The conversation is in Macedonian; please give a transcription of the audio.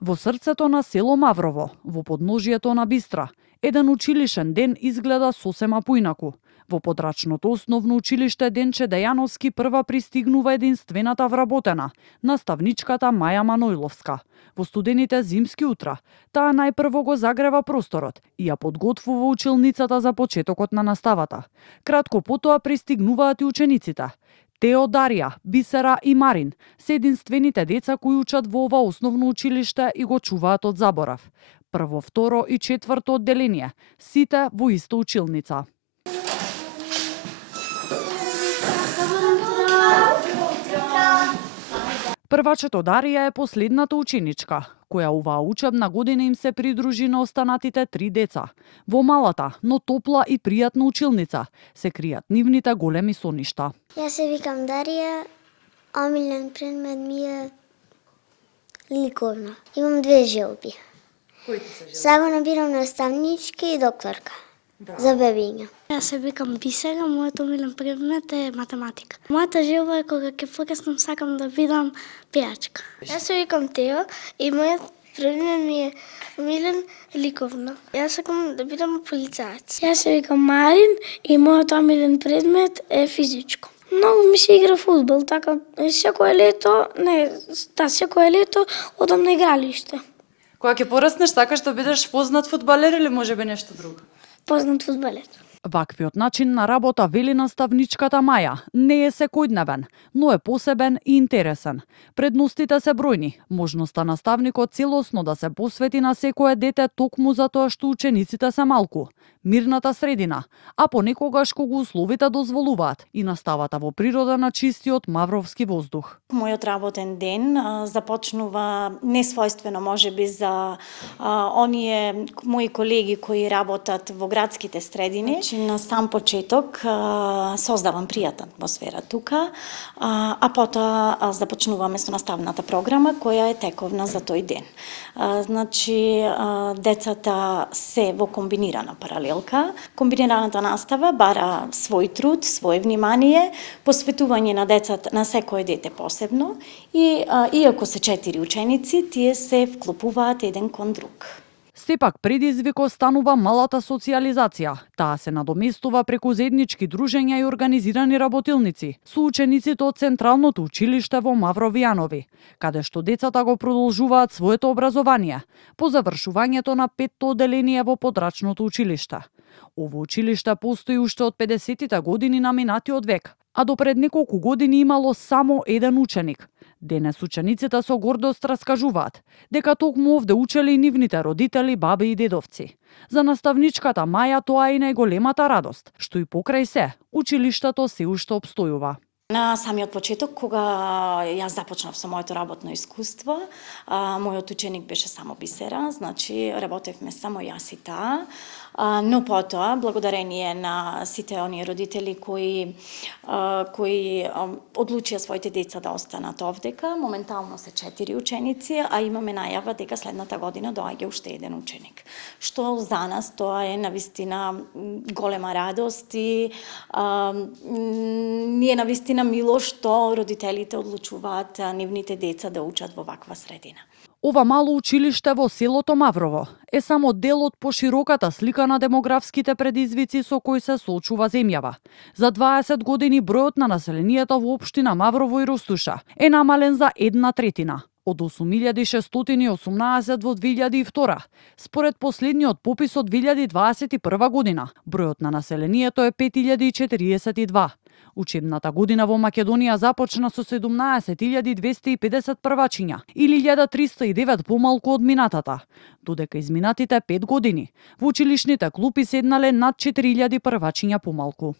Во срцето на село Маврово, во подножието на Бистра, еден училишен ден изгледа сосема поинаку. Во подрачното основно училиште Денче Дејановски прва пристигнува единствената вработена, наставничката Маја Манојловска. Во студените зимски утра, таа најпрво го загрева просторот и ја подготвува училницата за почетокот на наставата. Кратко потоа пристигнуваат и учениците. Тео, Дарија, Бисера и Марин се единствените деца кои учат во ова основно училиште и го чуваат од заборав. Прво, второ и четврто одделение, сите во иста училница. Првачето Дарија е последната ученичка, која оваа учебна година им се придружи на останатите 3 деца. Во малата, но топла и пријатна училница се кријат нивните големи соништа. Јас се викам Дарија, омилен предмет ми е ликовна. Имам 2 желби. Кои ти се желби? Сега набирам наставничка и докторка за бебиња. Јас се викам Бисера, мојот омилен предмет е математика. Мојата желба е кога ќе пораснам сакам да бидам пејачка. Јас се викам Тео и мојот предмет ми е омилен ликовна. Јас сакам да бидам полицаец. Јас се викам Марин и мојот омилен предмет е физичко. Многу ми се игра фудбал, така секое лето одам на игралиште. Кога ќе пораснеш, сакаш да бидеш познат фудбалер или можеби нешто друго? Познат фудбалер. Ваквиот начин на работа, вели наставничката Маја, не е секојдневен, но е посебен и интересен. Предностите се бројни, можноста наставникот целосно да се посвети на секое дете токму затоа што учениците се малку, мирната средина, а понекогаш кога условите дозволуваат и наставата во природа на чистиот мавровски воздух. Мојот работен ден започнува несвојствено можеби за оние мои колеги кои работат во градските средини. На сам почеток создавам пријатна атмосфера тука, а потоа започнуваме со наставната програма која е тековна за тој ден. Значи, децата се во комбинирана паралелка. Комбинираната настава бара свој труд, своје внимание, посветување на децата, на секој дете посебно и иако се 4 ученици, тие се вклопуваат еден кон друг. Сепак предизвик останува малата социјализација. Таа се надоместува преку заеднички дружења и организирани работилници со учениците од Централното училиште во Мавровијанови, каде што децата го продолжуваат своето образование по завршувањето на 5-то одделение во подрачното училиште. Ово училиште постои уште од 50-тите години на минатиот век, а до пред неколку години имало само еден ученик. Денес учениците со гордост раскажуваат дека токму овде учели и нивните родители, баби и дедовци. За наставничката Маја тоа е и најголемата радост, што и покрај се, училиштето се уште обстојува. На самиот почеток, кога јас започнав со моето работно искуство, мојот ученик беше само Бисера, значи работевме само јас и таа, но потоа, благодарение на сите оние родители кои одлучија своите деца да останат овдека, моментално се 4 ученици, а имаме најава дека следната година доаѓа уште еден ученик. Што за нас тоа е навистина голема радост и ние навистина мило што родителите одлучуваат нивните деца да учат во ваква средина. Ова мало училиште во селото Маврово е само дел од пошироката слика на демографските предизвици со кои се соочува земјава. За 20 години бројот на населението во општина Маврово и Ростуша е намален за 1/3. Од 8618 во 2002, според последниот попис од 2021 година, бројот на населението е 5042. Учебната година во Македонија започна со 17.250 првачиња или 1309 помалку од минатата, додека изминатите 5 години во училишните клупи седнале над 4000 првачиња помалку.